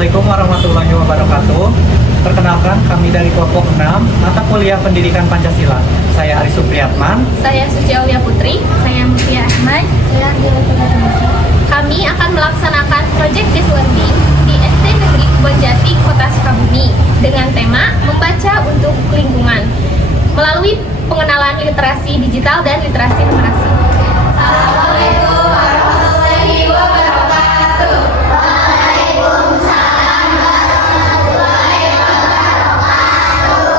Assalamualaikum warahmatullahi wabarakatuh. Perkenalkan, kami dari kelompok 6 mata kuliah Pendidikan Pancasila. Saya Aris Supriyatman. Saya Suci Aulia Putri. Saya Mutia Ahmad. Saya Angela Putri. Kami akan melaksanakan Project Based Learning di SD Negeri Kebonjati, Kota Sukabumi dengan tema Membaca untuk Lingkungan melalui pengenalan literasi digital dan literasi numerasi. Assalamualaikum warahmatullahi wabarakatuh. Waalaikumsalam warahmatullahi wabarakatuh.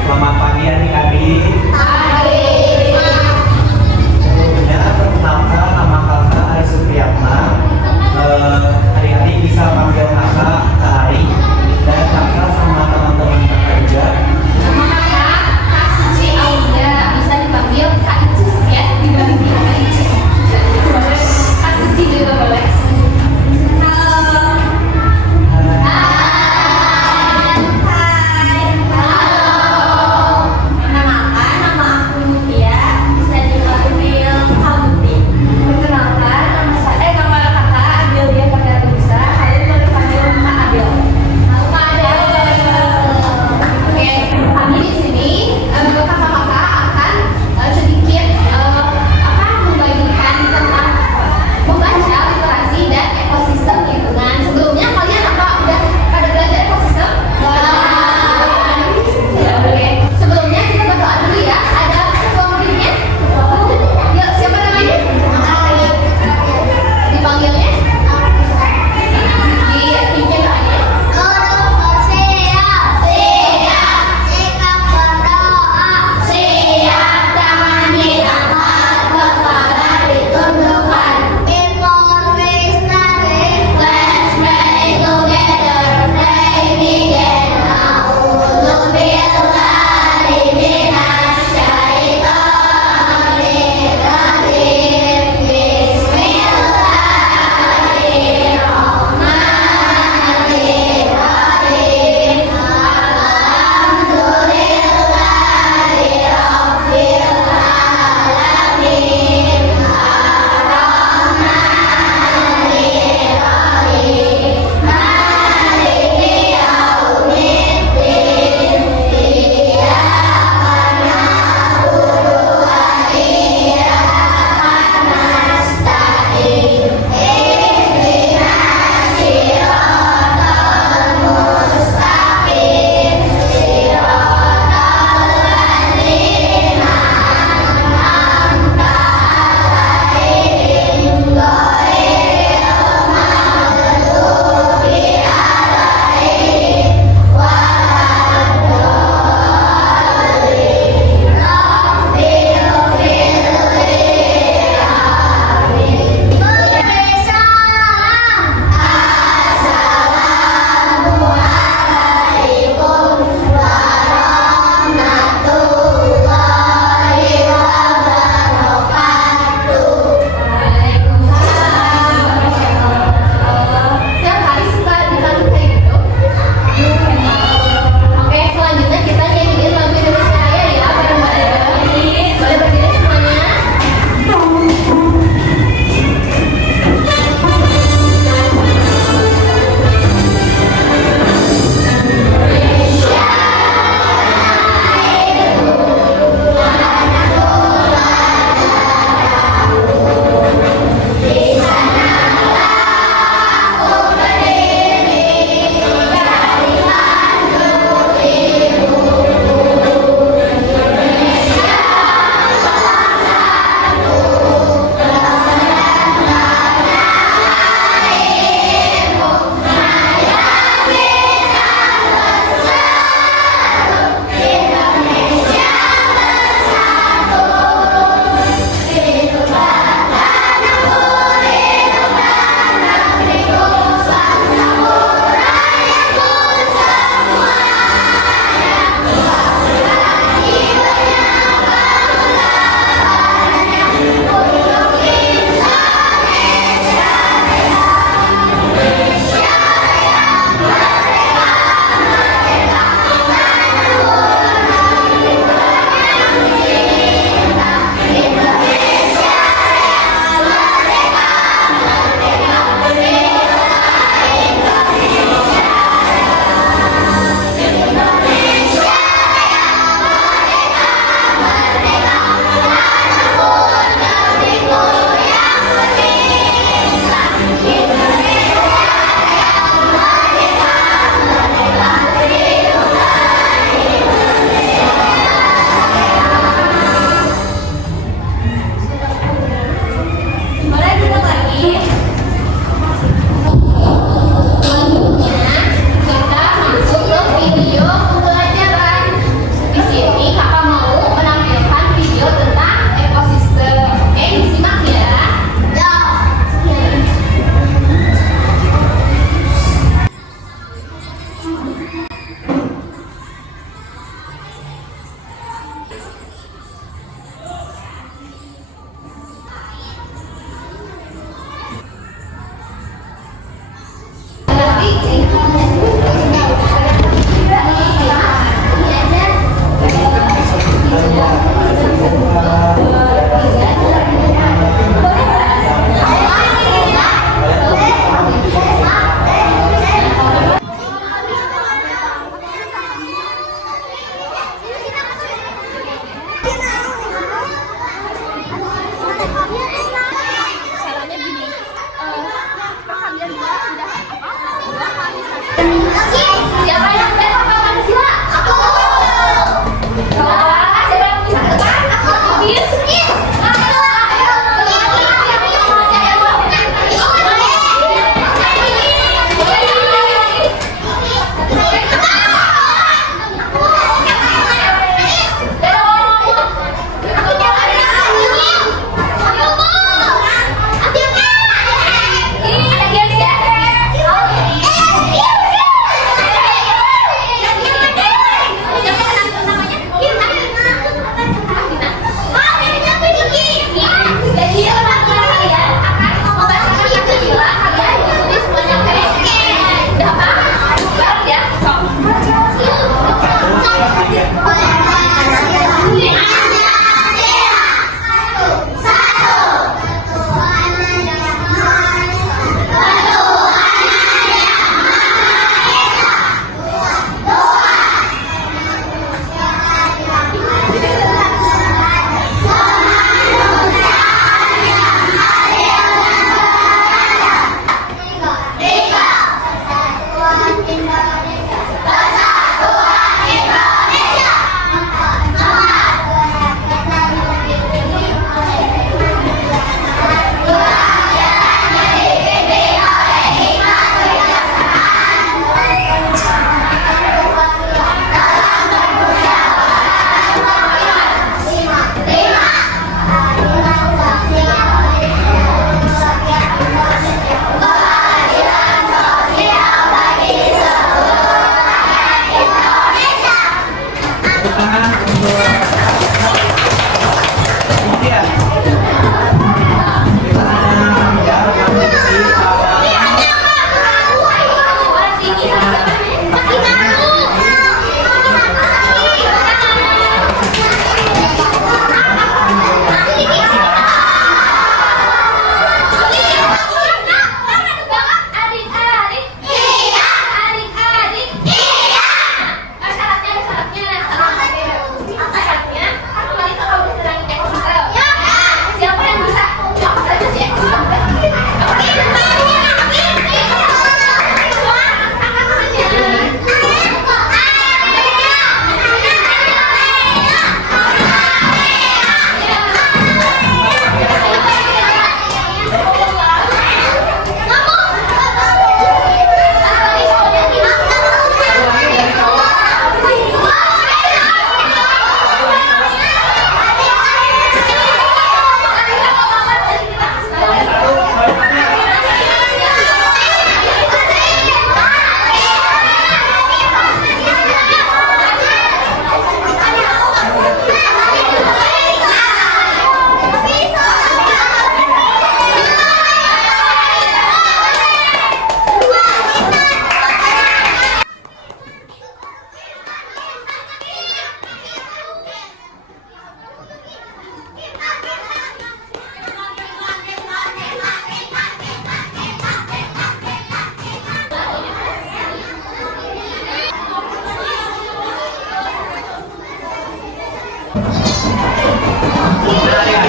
Selamat pagi adik-adik. Pagi. Sebelumnya perkenalkan, nama kakak Aris Supriyatman. Adik-adik bisa panggil kakak Kak Ari dan kakak sama teman-teman kakak juga. Nama kakak Kak Suci Aulia, bisa dipanggil Kak Icus ya, dibanding Kak Icus.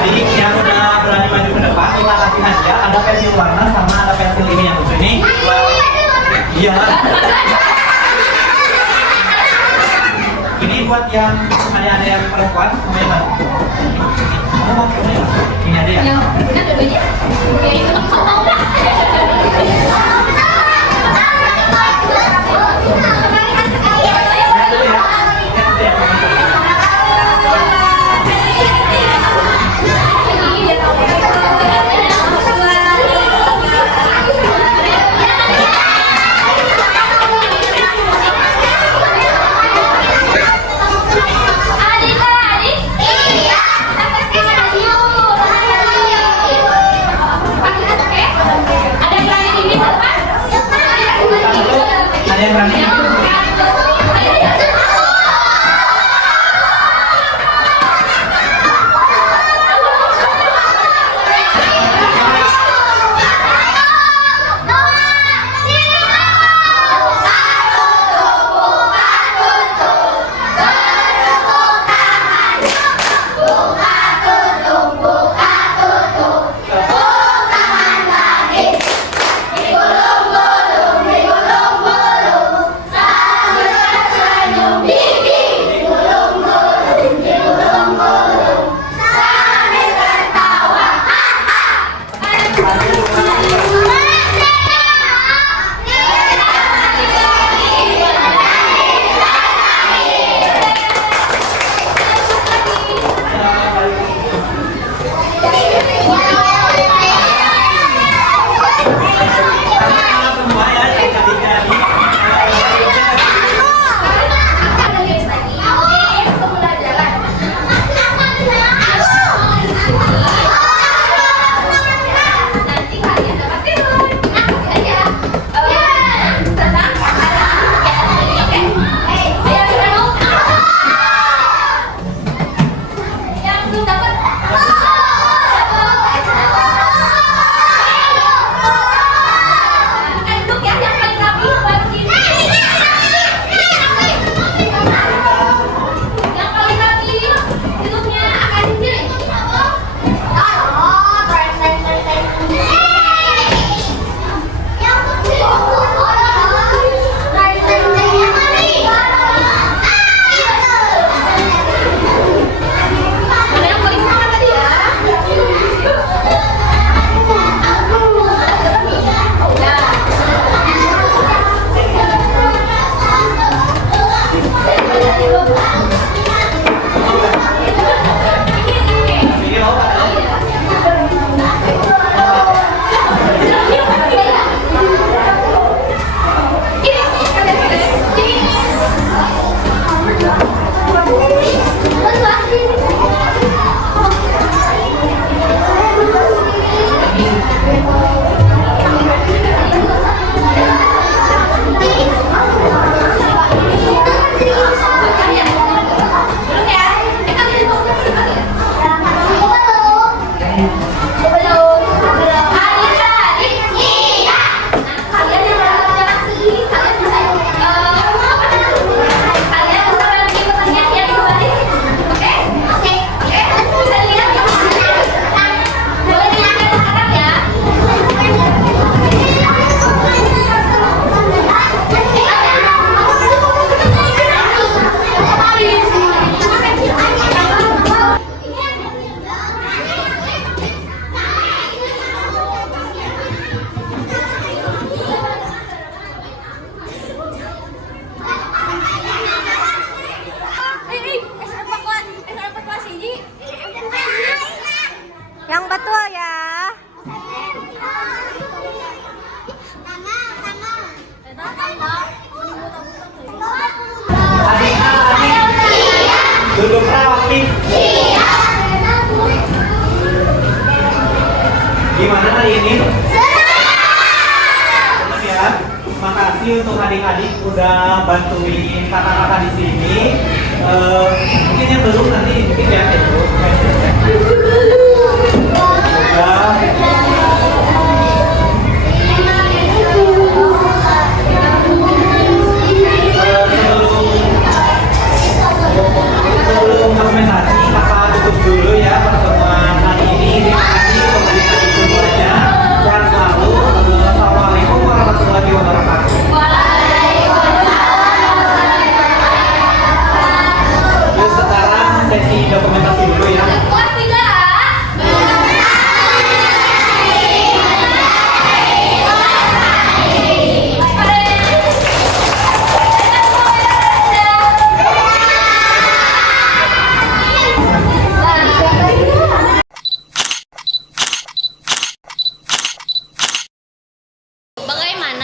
Adik-adik yang udah berani maju ke depan, kita kasih hadiah. Ada pensil warna sama ada pensil ini yang lucu ini. Iya. Ini buat yang adik-adik yang perempuan, lumayan. Kamu mau kemana? Ini ada ya? Yang kan dua-duanya. Yang itu kamu mau nggak? Ada yang berani? Yang betul ya. Adik-adik duduk rapi. Gimana hari ini? Senang ya. Makasih untuk adik-adik udah bantuin kakak-kakak di sini. Mungkin yang belum nanti mungkin ya itu. Sebelum dokumentasi kakak tutup dulu ya pertemuan hari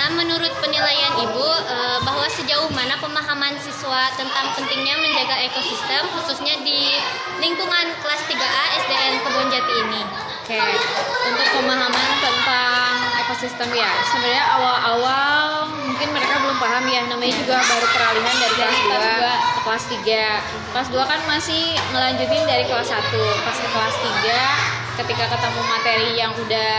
Ya, menurut penilaian Ibu, bahwa sejauh mana pemahaman siswa tentang pentingnya menjaga ekosistem, khususnya di lingkungan kelas 3A SDN Kebonjati ini? Oke, untuk pemahaman tentang ekosistem ya, sebenarnya awal-awal mungkin mereka belum paham ya, namanya juga baru peralihan dari kelas 2 ke kelas 3. Kelas 2 kan masih ngelanjutin dari kelas 1, pas ke kelas 3 ketika ketemu materi yang udah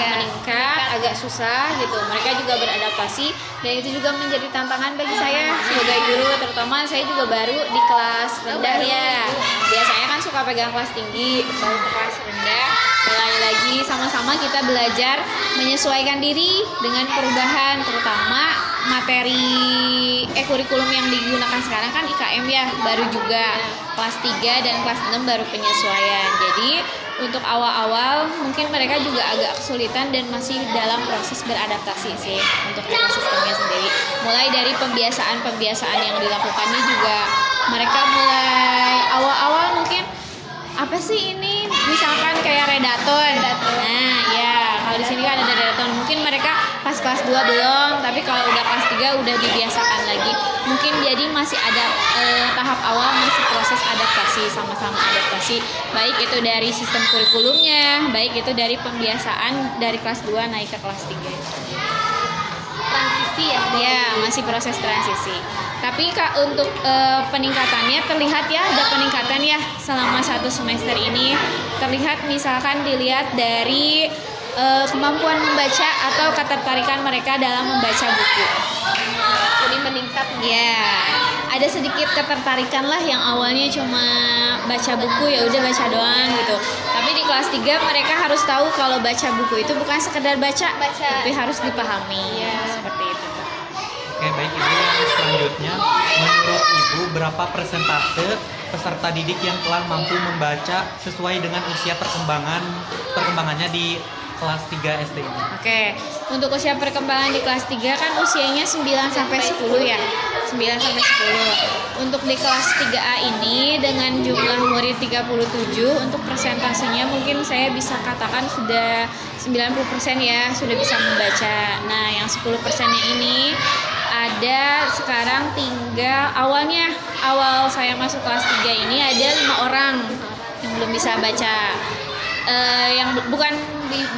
meningkat, agak susah gitu. Mereka juga beradaptasi dan itu juga menjadi tantangan bagi saya sebagai guru, terutama saya juga baru di kelas rendah ya. Biasanya kan suka pegang kelas tinggi, baru ke kelas rendah. Mulai lagi sama-sama kita belajar menyesuaikan diri dengan perubahan, terutama materi kurikulum yang digunakan sekarang kan IKM ya, baru juga kelas 3 dan kelas 6 baru penyesuaian. Jadi untuk awal-awal mungkin mereka juga agak kesulitan dan masih dalam proses beradaptasi sih untuk ekosistemnya sendiri. Mulai dari pembiasaan yang dilakukannya juga mereka mulai awal-awal mungkin apa sih ini, misalkan kayak redaton. Nah ya, kalau di sini kan ada redaton, mungkin mereka pas kelas 2 belum, tapi kalau udah kelas 3 udah dibiasakan lagi. Mungkin jadi masih ada tahap awal, masih proses adaptasi, sama-sama adaptasi, baik itu dari sistem kurikulumnya, baik itu dari pembiasaan dari kelas 2 naik ke kelas 3. Transisi ya? Ya, masih proses transisi. Tapi Kak, untuk peningkatannya terlihat ya, ada peningkatan ya selama 1 semester ini. Terlihat misalkan dilihat dari kemampuan membaca atau ketertarikan mereka dalam membaca buku. Jadi meningkat. Ya, ada sedikit ketertarikan lah yang awalnya cuma baca buku ya udah baca doang gitu. Tapi di kelas 3 mereka harus tahu kalau baca buku itu bukan sekedar baca. Tapi harus dipahami. Ya, seperti itu. Oke, baik Ibu, yang selanjutnya menurut Ibu berapa persentase peserta didik yang telah mampu membaca sesuai dengan usia perkembangannya di kelas 3 SD ini? Oke, untuk usia perkembangan di kelas 3 kan usianya 9 sampai 10 ya. 9 sampai 10. Untuk di kelas 3A ini dengan jumlah murid 37, untuk persentasenya mungkin saya bisa katakan sudah 90% ya, sudah bisa membaca. Nah, yang 10%-nya ini ada sekarang tinggal awal saya masuk kelas 3 ini ada 5 orang yang belum bisa baca. Yang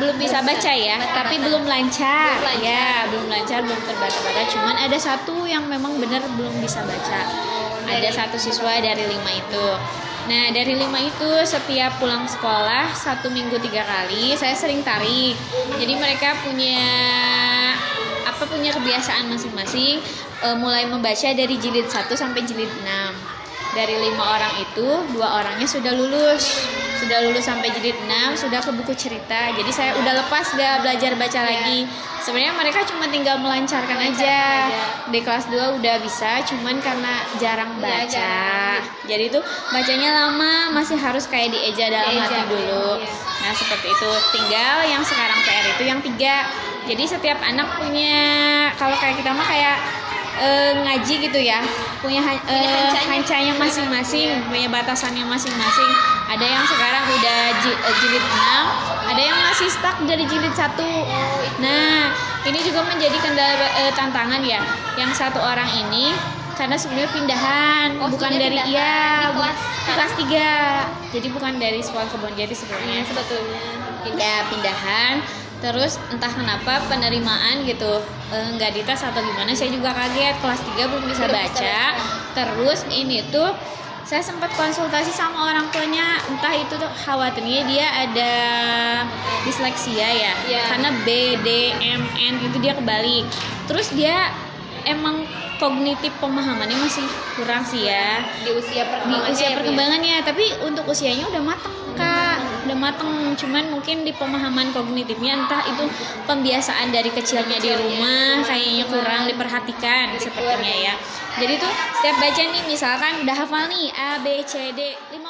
belum bisa baca ya, tapi belum lancar. Ya, belum lancar, belum terbata-bata. Cuman ada 1 yang memang benar belum bisa baca. Ada 1 siswa dari 5 itu. Nah, dari 5 itu setiap pulang sekolah 1 minggu 3 kali saya sering tarik. Jadi mereka punya kebiasaan masing-masing, mulai membaca dari jilid 1 sampai jilid 6. Dari 5 orang itu 2 orangnya sudah lulus sampai jilid 6, sudah ke buku cerita. Jadi saya udah lepas gak belajar baca lagi. Sebenarnya mereka cuma tinggal melancarkan aja. Di kelas 2 udah bisa, cuman karena jarang baca. Jadi itu bacanya lama, masih harus kayak dieja dalam hati dulu. Nah, seperti itu. Tinggal yang sekarang PR itu yang 3. Jadi setiap anak punya, kalau kayak kita mah kayak ngaji gitu ya, punya hancanya masing-masing, punya batasannya masing-masing. Ada yang sekarang udah jilid 6, ada yang masih stuck dari jilid 1. Nah, ini juga menjadi kendala tantangan ya. Yang 1 orang ini karena sebenarnya pindahan, bukan dari kelas 3. Jadi bukan dari sekolah Kebonjati sebenarnya. Sebetulnya Pindahan. Terus entah kenapa penerimaan gitu nggak dites atau gimana, saya juga kaget. Kelas 3 belum bisa baca. Terus ini tuh saya sempat konsultasi sama orang tuanya, entah itu tuh khawatirnya dia ada disleksia ya. Karena B, D, M, N itu dia kebalik. Terus dia emang kognitif pemahamannya masih kurang sih ya di usia perkembangannya. Tapi untuk usianya udah mateng Kak, udah mateng. Cuman mungkin di pemahaman kognitifnya entah itu pembiasaan dari kecilnya di rumah kayaknya kurang diperhatikan sepertinya ya. Jadi tuh setiap baca nih, misalkan udah hafal nih A, B, C, D 5